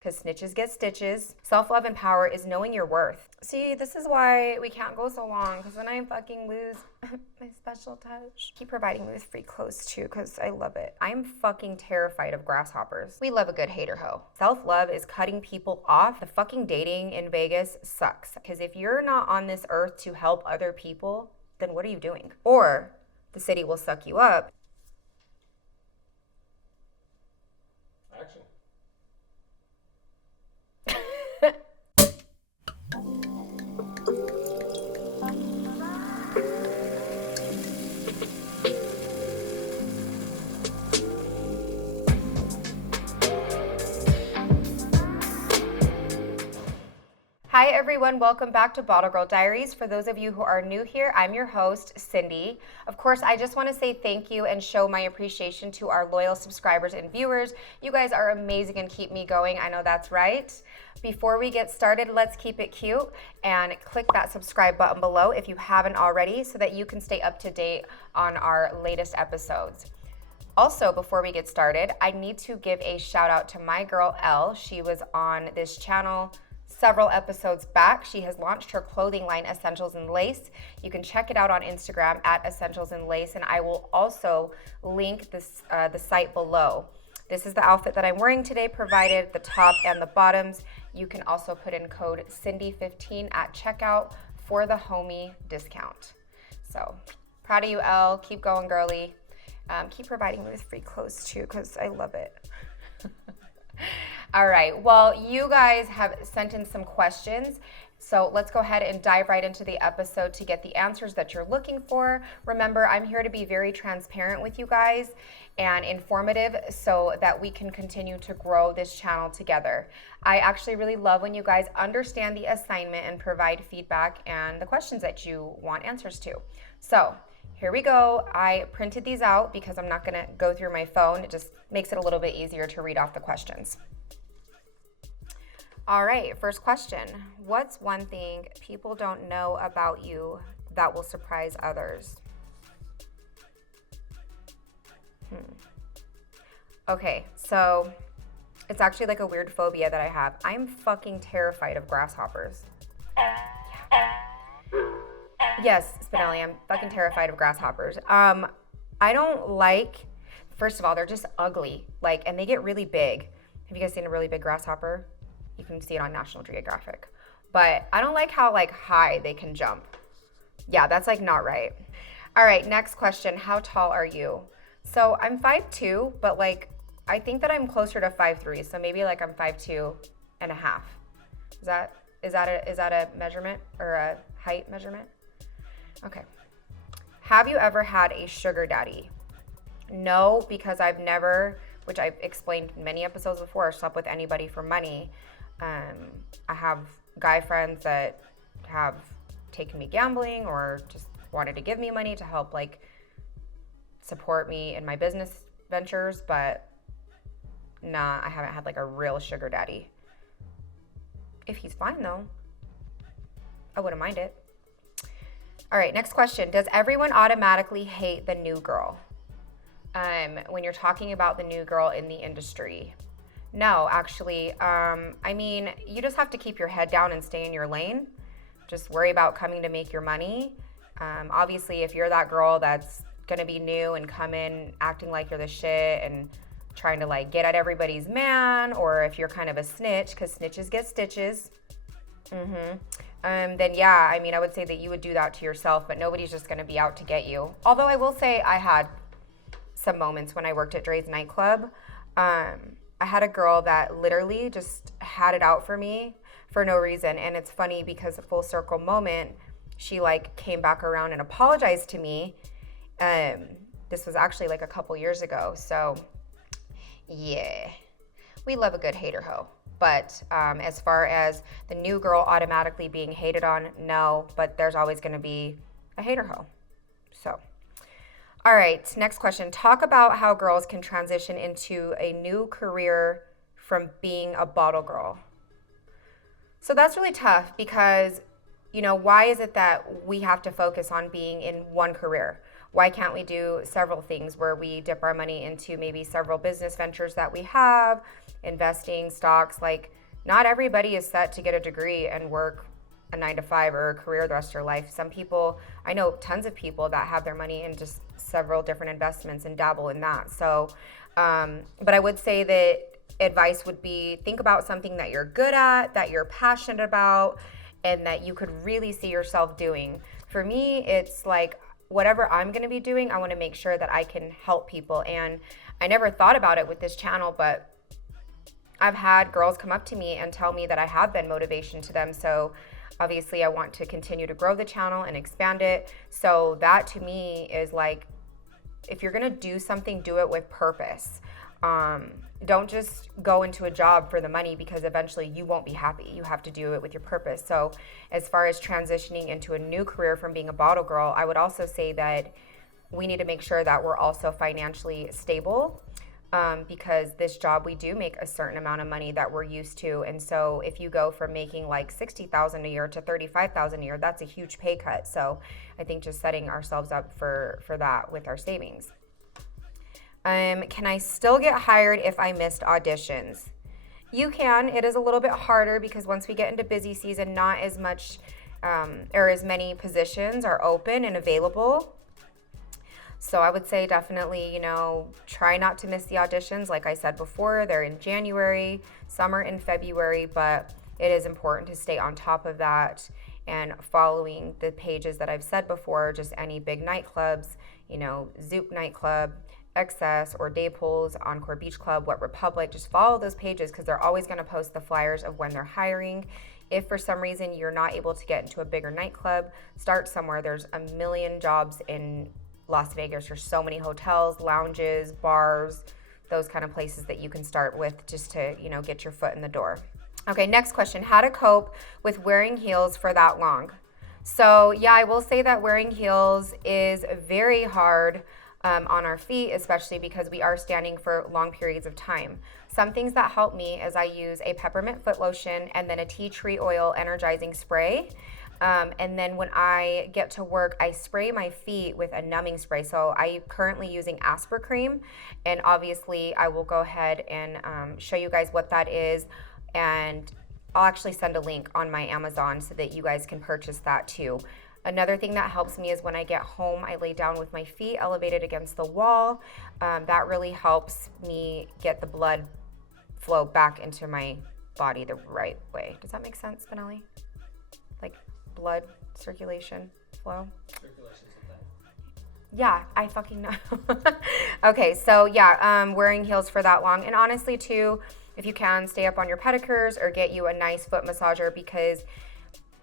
because snitches get stitches. Self-love and power is knowing your worth. See, this is why we can't go so long, because then I fucking lose my special touch. Keep providing me with free clothes too, because I love it. I'm fucking terrified of grasshoppers. We love a good hater hoe. Self-love is cutting people off. The fucking dating in Vegas sucks, because if you're not on this earth to help other people, then what are you doing? Or the city will suck you up. Action. Hi everyone, welcome back to Bottle Girl Diaries. For those of you who are new here, I'm your host, Cindy. Of course, I just want to say thank you and show my appreciation to our loyal subscribers and viewers. You guys are amazing and keep me going. I know that's right. Before we get started, let's keep it cute and click that subscribe button below if you haven't already so that you can stay up to date on our latest episodes. Also, before we get started, I need to give a shout out to my girl, Elle. She was on this channel several episodes back. She has launched her clothing line, Essentials in Lace. You can check it out on Instagram at Essentials in Lace, and I will also link this the site below. This is the outfit that I'm wearing today, provided the top and the bottoms. You can also put in code Cindy15 at checkout for the homie discount. So proud of you, Elle. Keep going, girly. Keep providing me with free clothes too, because I love it. All right, well, you guys have sent in some questions, so let's go ahead and dive right into the episode to get the answers that you're looking for. Remember, I'm here to be very transparent with you guys and informative so that we can continue to grow this channel together. I actually really love when you guys understand the assignment and provide feedback and the questions that you want answers to. So here we go. I printed these out because I'm not gonna go through my phone. It just makes it a little bit easier to read off the questions. All right, first question. What's one thing people don't know about you that will surprise others? Okay, so it's actually like a weird phobia that I have. I'm fucking terrified of grasshoppers. Yes, Spinelli, I'm fucking terrified of grasshoppers. I don't like, first of all, they're just ugly, and they get really big. Have you guys seen a really big grasshopper? You can see it on National Geographic. But I don't like how high they can jump. Yeah, that's not right. All right, next question. How tall are you? So I'm 5'2", but I think that I'm closer to 5'3", so maybe I'm 5'2 and a half. Is that a measurement or a height measurement? Okay. Have you ever had a sugar daddy? No, because I've never, which I've explained in many episodes before, slept with anybody for money. I have guy friends that have taken me gambling or just wanted to give me money to help support me in my business ventures, but nah, I haven't had a real sugar daddy. If he's fine though, I wouldn't mind it. All right, next question. Does everyone automatically hate the new girl? When you're talking about the new girl in the industry? No, actually, you just have to keep your head down and stay in your lane. Just worry about coming to make your money. Obviously, if you're that girl that's gonna be new and come in acting like you're the shit and trying to get at everybody's man, or if you're kind of a snitch, because snitches get stitches, then yeah, I would say that you would do that to yourself, but nobody's just gonna be out to get you. Although I will say I had some moments when I worked at Dre's nightclub. I had a girl that literally just had it out for me for no reason. And it's funny because a full circle moment, she came back around and apologized to me. This was actually a couple years ago. So yeah, we love a good hater hoe. But as far as the new girl automatically being hated on, no, but there's always gonna be a hater hoe. So. All right, next question. Talk about how girls can transition into a new career from being a bottle girl. So that's really tough because, why is it that we have to focus on being in one career? Why can't we do several things where we dip our money into maybe several business ventures that we have, investing, stocks. Like, not everybody is set to get a degree and work a 9 to 5 or a career the rest of your life. Some people, I know tons of people that have their money in just several different investments and dabble in that. So, but I would say that advice would be think about something that you're good at, that you're passionate about, and that you could really see yourself doing. For me, it's like whatever I'm going to be doing, I want to make sure that I can help people. And I never thought about it with this channel, but I've had girls come up to me and tell me that I have been motivation to them. So obviously I want to continue to grow the channel and expand it. So that to me is like, if you're going to do something, do it with purpose. Don't just go into a job for the money, because eventually you won't be happy. You have to do it with your purpose. So as far as transitioning into a new career from being a bottle girl, I would also say that we need to make sure that we're also financially stable, because this job, we do make a certain amount of money that we're used to. And so if you go from making like $60,000 a year to $35,000 a year, that's a huge pay cut. So I think just setting ourselves up for that with our savings. Can I still get hired if I missed auditions? You can. It is a little bit harder because once we get into busy season, not as much or as many positions are open and available. So I would say definitely, try not to miss the auditions. Like I said before, they're in January, some in February, but it is important to stay on top of that and following the pages that I've said before, just any big nightclubs, Zoop nightclub, Excess or Daypool's, Encore Beach Club, Wet Republic. Just follow those pages because they're always going to post the flyers of when they're hiring. If for some reason you're not able to get into a bigger nightclub, start somewhere. There's a million jobs in Las Vegas. There's so many hotels, lounges, bars, those kind of places that you can start with just to, get your foot in the door. Okay, next question. How to cope with wearing heels for that long? So yeah, I will say that wearing heels is very hard on our feet, especially because we are standing for long periods of time. Some things that help me is I use a peppermint foot lotion and then a tea tree oil energizing spray. And then when I get to work, I spray my feet with a numbing spray. So I'm currently using Asper cream, and obviously I will go ahead and show you guys what that is. And I'll actually send a link on my Amazon so that you guys can purchase that too. Another thing that helps me is when I get home, I lay down with my feet elevated against the wall. That really helps me get the blood flow back into my body the right way. Does that make sense, Spinelli? Like blood circulation flow? Circulation's a thing. Yeah, I fucking know. Okay, so yeah, wearing heels for that long. And honestly too, if you can, stay up on your pedicures or get you a nice foot massager, because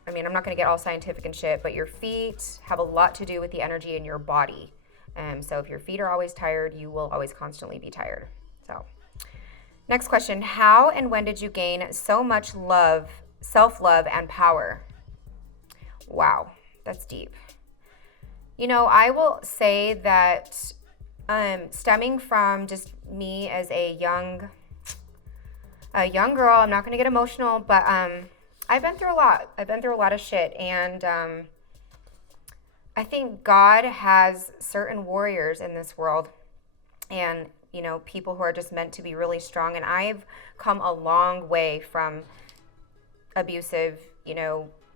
I'm not going to get all scientific and shit, but your feet have a lot to do with the energy in your body. So if your feet are always tired, you will always constantly be tired. So next question. How and when did you gain so much love, self-love, and power? Wow, that's deep. I will say that stemming from just me as a young girl, I'm not going to get emotional, but I've been through a lot. I've been through a lot of shit, and I think God has certain warriors in this world, and people who are just meant to be really strong. And I've come a long way from abusive,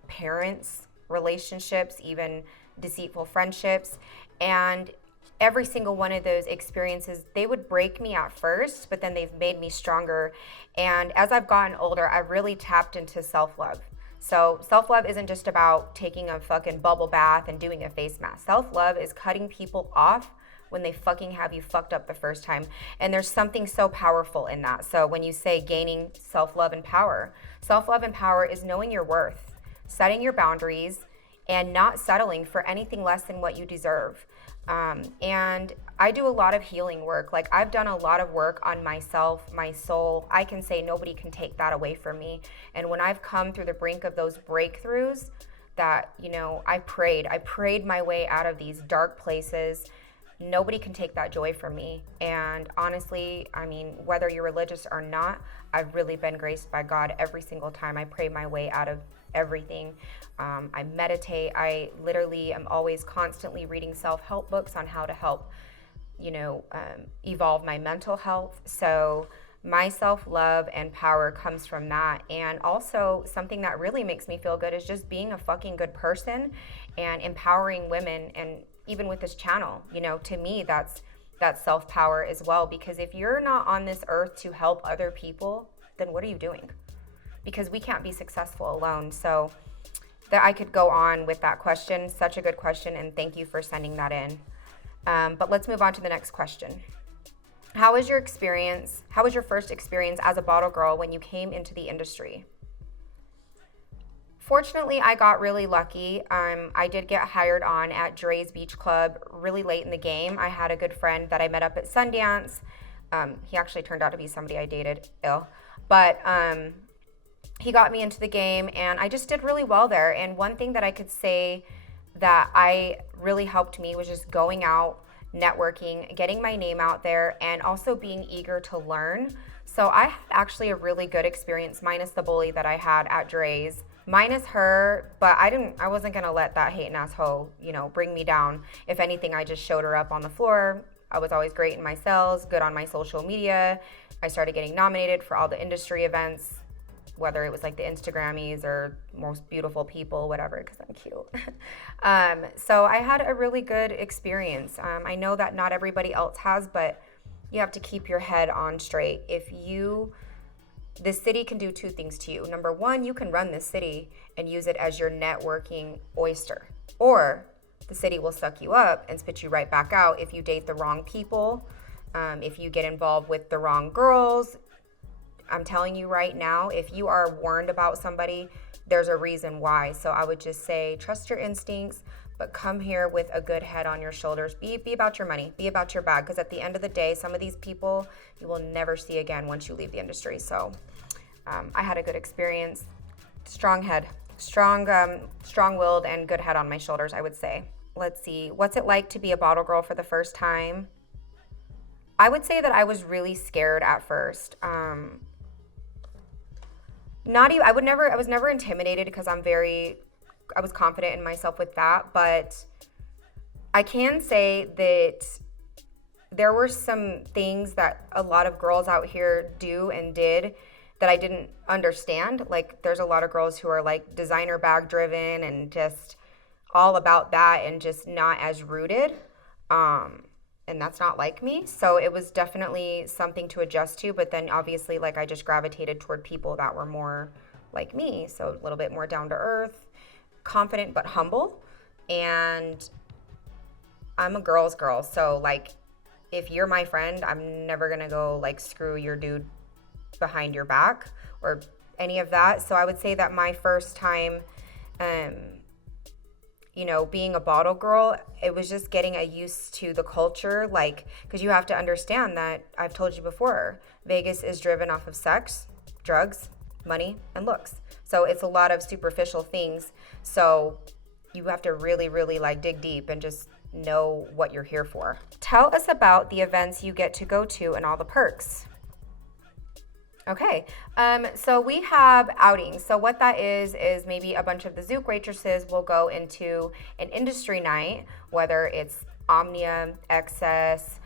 parents, relationships, even deceitful friendships, and every single one of those experiences, they would break me at first, but then they've made me stronger. And as I've gotten older, I've really tapped into self-love. So self-love isn't just about taking a fucking bubble bath and doing a face mask. Self-love is cutting people off when they fucking have you fucked up the first time. And there's something so powerful in that. So when you say gaining self-love and power is knowing your worth, setting your boundaries, and not settling for anything less than what you deserve. And I do a lot of healing work. Like, I've done a lot of work on myself, my soul. I can say nobody can take that away from me. And when I've come through the brink of those breakthroughs that, I prayed my way out of these dark places. Nobody can take that joy from me. And honestly, whether you're religious or not, I've really been graced by God every single time I pray my way out of everything. I meditate. I literally am always constantly reading self-help books on how to help, evolve my mental health. So My self-love and power comes from that. And also something that really makes me feel good is just being a fucking good person and empowering women. And even with this channel, to me, that's self-power as well. Because if you're not on this earth to help other people, then what are you doing? Because we can't be successful alone. So that I could go on with that question. Such a good question, and thank you for sending that in. But let's move on to the next question. How was your first experience as a bottle girl when you came into the industry? Fortunately, I got really lucky. I did get hired on at Dre's Beach Club really late in the game. I had a good friend that I met up at Sundance. He actually turned out to be somebody I dated, but he got me into the game, and I just did really well there. And one thing that I could say that I really helped me was just going out, networking, getting my name out there, and also being eager to learn. So I had actually a really good experience, minus the bully that I had at Dre's, minus her, but I wasn't gonna let that hating asshole, bring me down. If anything, I just showed her up on the floor. I was always great in my sales, good on my social media. I started getting nominated for all the industry events, whether it was like the Instagrammies or most beautiful people, whatever, because I'm cute. So I had a really good experience. I know that not everybody else has, but you have to keep your head on straight. The city can do two things to you. Number one, you can run this city and use it as your networking oyster. Or the city will suck you up and spit you right back out if you date the wrong people, if you get involved with the wrong girls. I'm telling you right now, if you are warned about somebody, there's a reason why. So I would just say, trust your instincts, but come here with a good head on your shoulders. Be about your money, be about your bag, because at the end of the day, some of these people you will never see again once you leave the industry. So I had a good experience. Strong head, strong-willed, and good head on my shoulders, I would say. Let's see, what's it like to be a bottle girl for the first time? I would say that I was really scared at first. I was never intimidated because I was confident in myself with that, but I can say that there were some things that a lot of girls out here do and did that I didn't understand. Like, there's a lot of girls who are like designer bag driven and just all about that and just not as rooted. And that's not like me. So it was definitely something to adjust to. But then obviously, like, I just gravitated toward people that were more like me. So a little bit more down to earth, confident but humble. And I'm a girl's girl. So, like, if you're my friend, I'm never going to go, like, screw your dude behind your back or any of that. So I would say that my first time, being a bottle girl, it was just getting used to the culture, like, because you have to understand that, I've told you before, Vegas is driven off of sex, drugs, money, and looks. So it's a lot of superficial things. So you have to really, really, like, dig deep and just know what you're here for. Tell us about the events you get to go to and all the perks. Okay, so we have outings. So what that is maybe a bunch of the Zouk waitresses will go into an industry night, whether it's Omnia, Excess,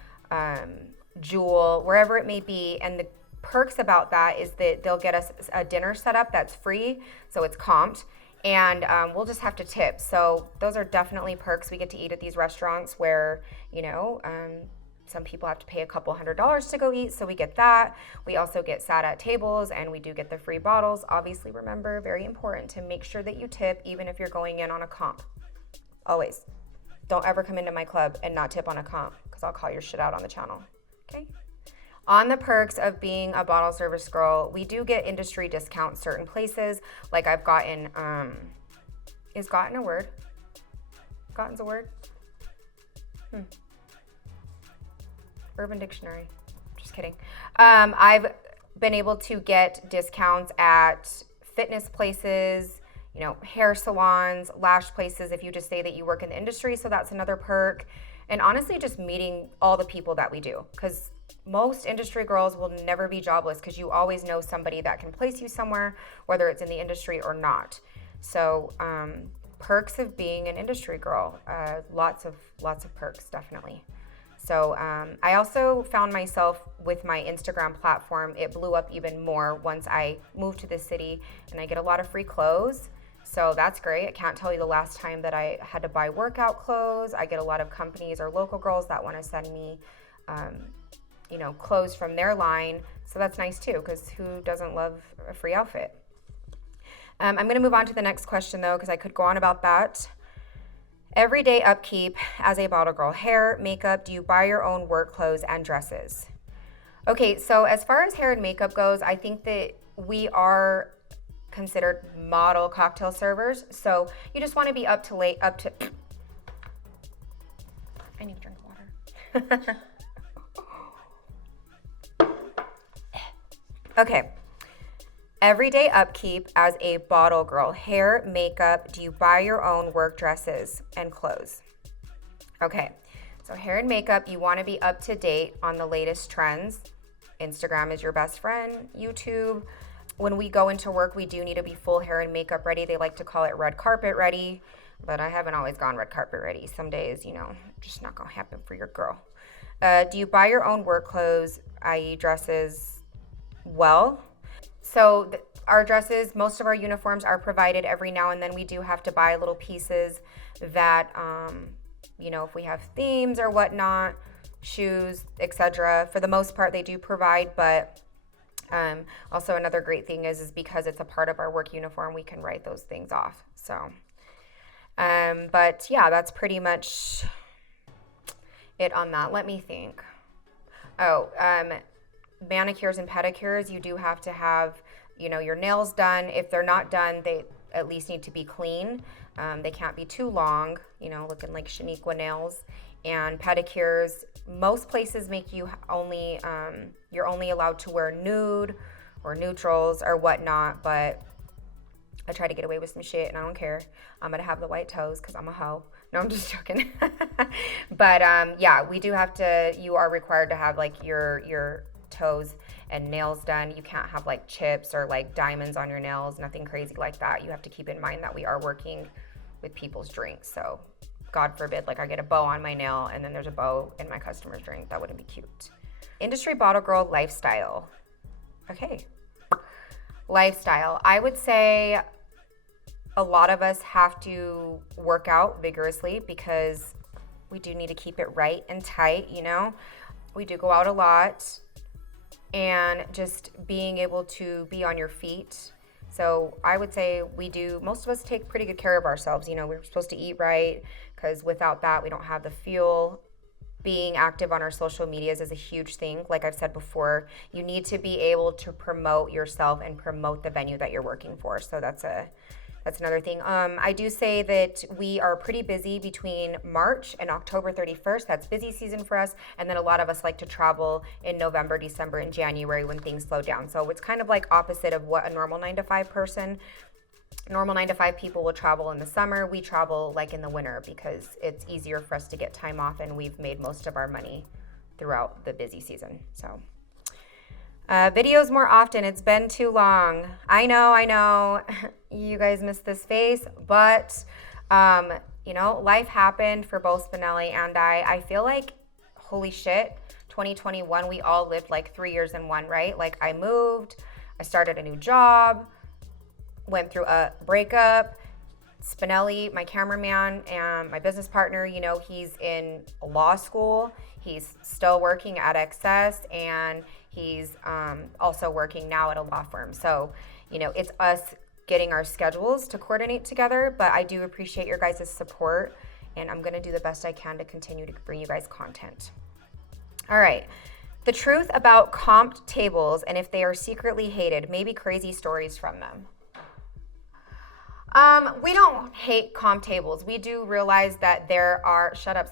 Jewel, wherever it may be. And the perks about that is that they'll get us a dinner set up that's free, so it's comped, and we'll just have to tip. So those are definitely perks. We get to eat at these restaurants where, some people have to pay a couple $100s to go eat, so we get that. We also get sat at tables, and we do get the free bottles. Obviously, remember, very important to make sure that you tip, even if you're going in on a comp. Always. Don't ever come into my club and not tip on a comp, because I'll call your shit out on the channel. Okay? On the perks of being a bottle service girl, we do get industry discounts certain places. Like, I've gotten, is gotten a word? Gotten's a word? Urban Dictionary. Just kidding. I've been able to get discounts at fitness places, hair salons, lash places, if you just say that you work in the industry. So that's another perk. And honestly, just meeting all the people that we do, because most industry girls will never be jobless, because you always know somebody that can place you somewhere, whether it's in the industry or not. So perks of being an industry girl, lots of perks, definitely. So I also found myself with my Instagram platform, it blew up even more once I moved to this city, and I get a lot of free clothes. So that's great. I can't tell you the last time that I had to buy workout clothes. I get a lot of companies or local girls that want to send me, clothes from their line. So that's nice too, because who doesn't love a free outfit? I'm going to move on to the next question though, because I could go on about that. Everyday upkeep as a bottle girl. Hair, makeup, do you buy your own work clothes and dresses? Okay, so as far as hair and makeup goes, I think that we are considered model cocktail servers. So you just want to be up to I need a drink of water. Okay. Everyday upkeep as a bottle girl. Hair, makeup, do you buy your own work dresses and clothes? Okay, so hair and makeup, you want to be up to date on the latest trends. Instagram is your best friend, YouTube. When we go into work, we do need to be full hair and makeup ready. They like to call it red carpet ready, but I haven't always gone red carpet ready. Some days, just not going to happen for your girl. Do you buy your own work clothes, i.e. dresses? Well, so our dresses, most of our uniforms are provided. Every now and then we do have to buy little pieces that, if we have themes or whatnot, shoes, etc. For the most part, they do provide, but also another great thing is because it's a part of our work uniform, we can write those things off. So, but yeah, that's pretty much it on that. Let me think. Manicures and pedicures, you do have to have, your nails done. If they're not done, they at least need to be clean. They can't be too long, looking like Shaniqua nails. And pedicures, most places make you you're only allowed to wear nude or neutrals or whatnot, but I try to get away with some shit and I don't care. I'm gonna have the white toes because I'm a hoe. No, I'm just joking. But yeah, we do have to, you are required to have like your toes and nails done. You can't have like chips or like diamonds on your nails, nothing crazy like that. You have to keep in mind that we are working with people's drinks. So God forbid, like I get a bow on my nail and then there's a bow in my customer's drink. That wouldn't be cute. Industry bottle girl lifestyle. Okay. Lifestyle. I would say a lot of us have to work out vigorously because we do need to keep it right and tight, We do go out a lot. And just being able to be on your feet. So I would say most of us take pretty good care of ourselves. We're supposed to eat right because without that, we don't have the fuel. Being active on our social medias is a huge thing. Like I've said before, you need to be able to promote yourself and promote the venue that you're working for. So that's another thing. I do say that we are pretty busy between March and October 31st. That's busy season for us. And then a lot of us like to travel in November, December, and January when things slow down. So it's kind of like opposite of what a normal 9-to-5 person. Normal 9-to-5 people will travel in the summer. We travel like in the winter because it's easier for us to get time off and we've made most of our money throughout the busy season. So. Videos more often. It's been too long. I know. You guys missed this face, but life happened for both Spinelli and I. I feel like, holy shit, 2021, we all lived like 3 years in one, right? Like I moved, I started a new job, went through a breakup. Spinelli, my cameraman and my business partner, he's in law school. He's still working at XS and he's also working now at a law firm. So, it's us getting our schedules to coordinate together, but I do appreciate your guys' support and I'm gonna do the best I can to continue to bring you guys content. All right, the truth about comped tables and if they are secretly hated, maybe crazy stories from them. We don't hate comp tables. We do realize that there are, shut up.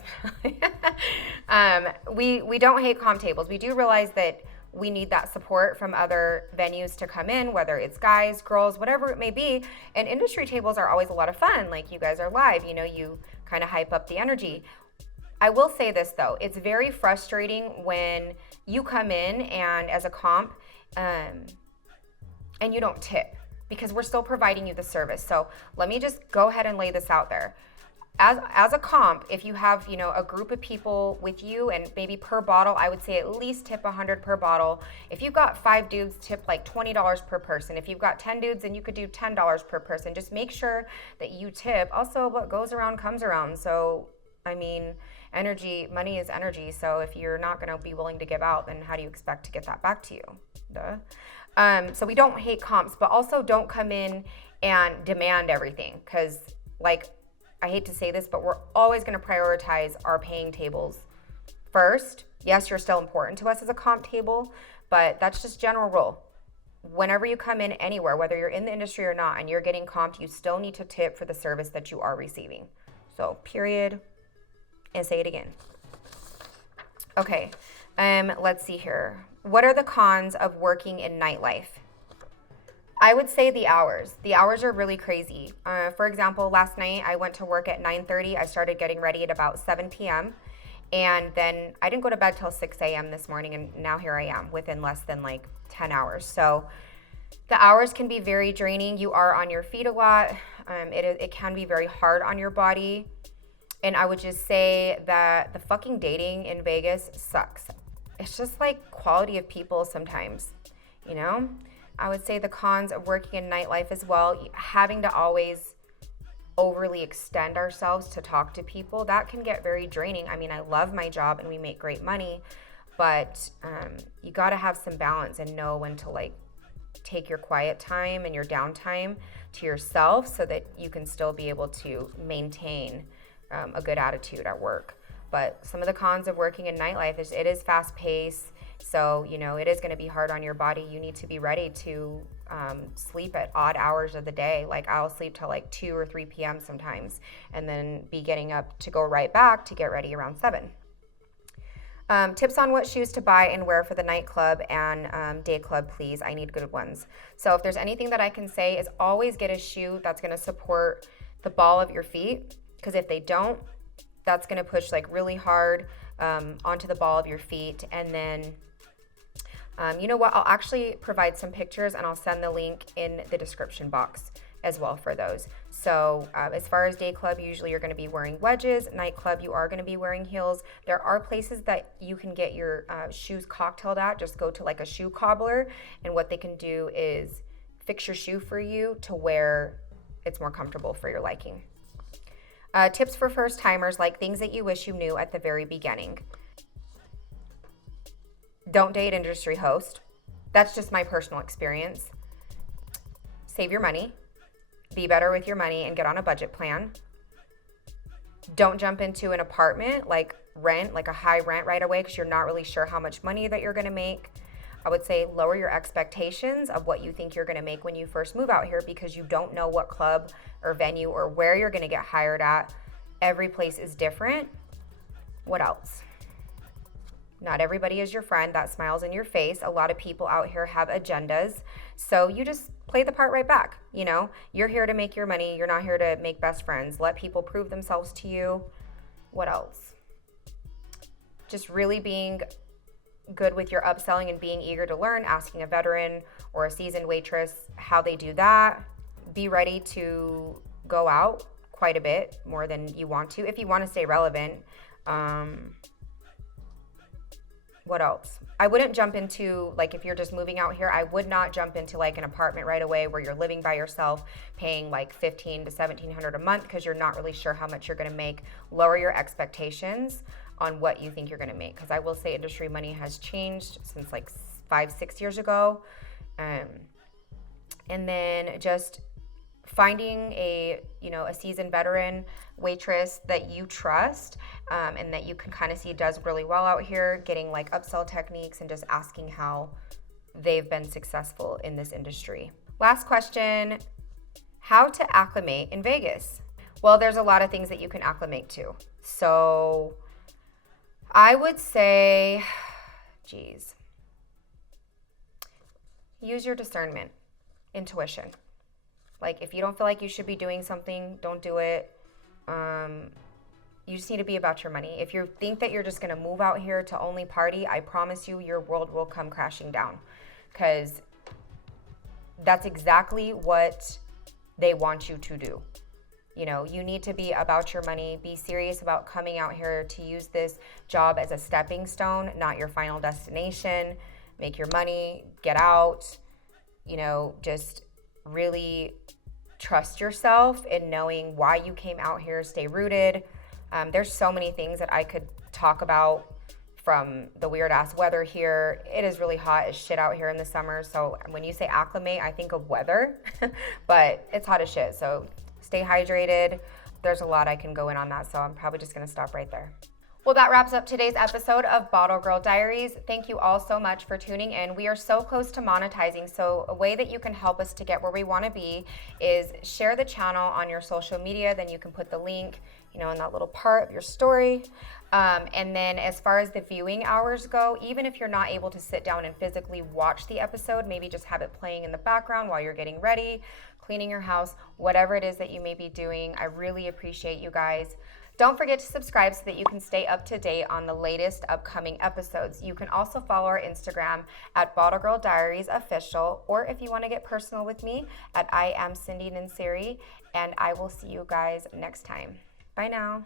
We don't hate comp tables. We do realize that we need that support from other venues to come in, whether it's guys, girls, whatever it may be. And industry tables are always a lot of fun. Like you guys are live, you kind of hype up the energy. I will say this though, it's very frustrating when you come in and as a comp, and you don't tip because we're still providing you the service. So let me just go ahead and lay this out there. as a comp, if you have, a group of people with you and maybe per bottle, I would say at least tip 100 per bottle. If you've got 5 dudes, tip like $20 per person. If you've got 10 dudes, then you could do $10 per person. Just make sure that you tip. Also, what goes around comes around. So, I mean, money is energy. So if you're not going to be willing to give out, then how do you expect to get that back to you? Duh. So we don't hate comps, but also don't come in and demand everything, because like, I hate to say this, but we're always going to prioritize our paying tables first. Yes, you're still important to us as a comp table, but that's just general rule. Whenever you come in anywhere, whether you're in the industry or not, and you're getting comped, you still need to tip for the service that you are receiving. So period, and say it again. Okay, let's see here. What are the cons of working in nightlife? I would say the hours. The hours are really crazy. For example, last night I went to work at 9:30. I started getting ready at about 7 p.m. And then I didn't go to bed till 6 a.m. this morning, and now here I am within less than like 10 hours. So the hours can be very draining. You are on your feet a lot. It can be very hard on your body. And I would just say that the fucking dating in Vegas sucks. It's just like quality of people sometimes, I would say the cons of working in nightlife as well, having to always overly extend ourselves to talk to people, that can get very draining. I mean, I love my job and we make great money, but you got to have some balance and know when to like take your quiet time and your downtime to yourself so that you can still be able to maintain a good attitude at work. But some of the cons of working in nightlife is it is fast paced. So, it is going to be hard on your body. You need to be ready to sleep at odd hours of the day. Like I'll sleep till like 2 or 3 p.m. sometimes, and then be getting up to go right back to get ready around 7. Tips on what shoes to buy and wear for the nightclub and day club, please. I need good ones. So if there's anything that I can say is always get a shoe that's going to support the ball of your feet, because if they don't, that's going to push like really hard onto the ball of your feet. And then you know what? I'll actually provide some pictures and I'll send the link in the description box as well for those. So as far as day club, usually you're going to be wearing wedges. Nightclub, you are going to be wearing heels. There are places that you can get your shoes cocktailed at. Just go to like a shoe cobbler, and what they can do is fix your shoe for you to where it's more comfortable for your liking. Tips for first timers, like things that you wish you knew at the very beginning. Don't date industry host. That's just my personal experience. Save your money. Be better with your money and get on a budget plan. Don't jump into an apartment, like a high rent right away, because you're not really sure how much money that you're going to make. I would say lower your expectations of what you think you're going to make when you first move out here, because you don't know what club or venue or where you're going to get hired at. Every place is different. What else? Not everybody is your friend that smiles in your face. A lot of people out here have agendas. So you just play the part right back. You're here to make your money. You're not here to make best friends. Let people prove themselves to you. What else? Just really being good with your upselling and being eager to learn, asking a veteran or a seasoned waitress how they do that. Be ready to go out quite a bit more than you want to if you want to stay relevant. What else? I wouldn't jump into, like, if you're just moving out here, I would not jump into like an apartment right away where you're living by yourself, paying like $1,500 to $1,700 a month, because you're not really sure how much you're going to make. Lower your expectations on what you think you're going to make, because I will say industry money has changed since like 5-6 years ago. And then just finding a seasoned veteran waitress that you trust and that you can kind of see does really well out here, getting like upsell techniques and just asking how they've been successful in this industry. Last question, how to acclimate in Vegas? Well, there's a lot of things that you can acclimate to. So I would say, use your discernment, intuition. Like, if you don't feel like you should be doing something, don't do it. You just need to be about your money. If you think that you're just going to move out here to only party, I promise you your world will come crashing down, because that's exactly what they want you to do. You know, you need to be about your money, be serious about coming out here to use this job as a stepping stone, not your final destination. Make your money, get out, you know, just really trust yourself in knowing why you came out here, stay rooted. There's so many things that I could talk about, from the weird ass weather here. It is really hot as shit out here in the summer. So when you say acclimate, I think of weather, but it's hot as shit. So stay hydrated. There's a lot I can go in on that. So I'm probably just gonna stop right there. Well, that wraps up today's episode of Bottle Girl Diaries. Thank you all so much for tuning in. We are so close to monetizing, so a way that you can help us to get where we want to be is share the channel on your social media. Then you can put the link, you know, in that little part of your story. And then as far as the viewing hours go, even if you're not able to sit down and physically watch the episode, maybe just have it playing in the background while you're getting ready, cleaning your house, whatever it is that you may be doing. I really appreciate you guys. Don't forget to subscribe so that you can stay up to date on the latest upcoming episodes. You can also follow our Instagram at Bottle Girl Diaries Official, or if you want to get personal with me, at I am Cindy Nansiri, and I will see you guys next time. Bye now.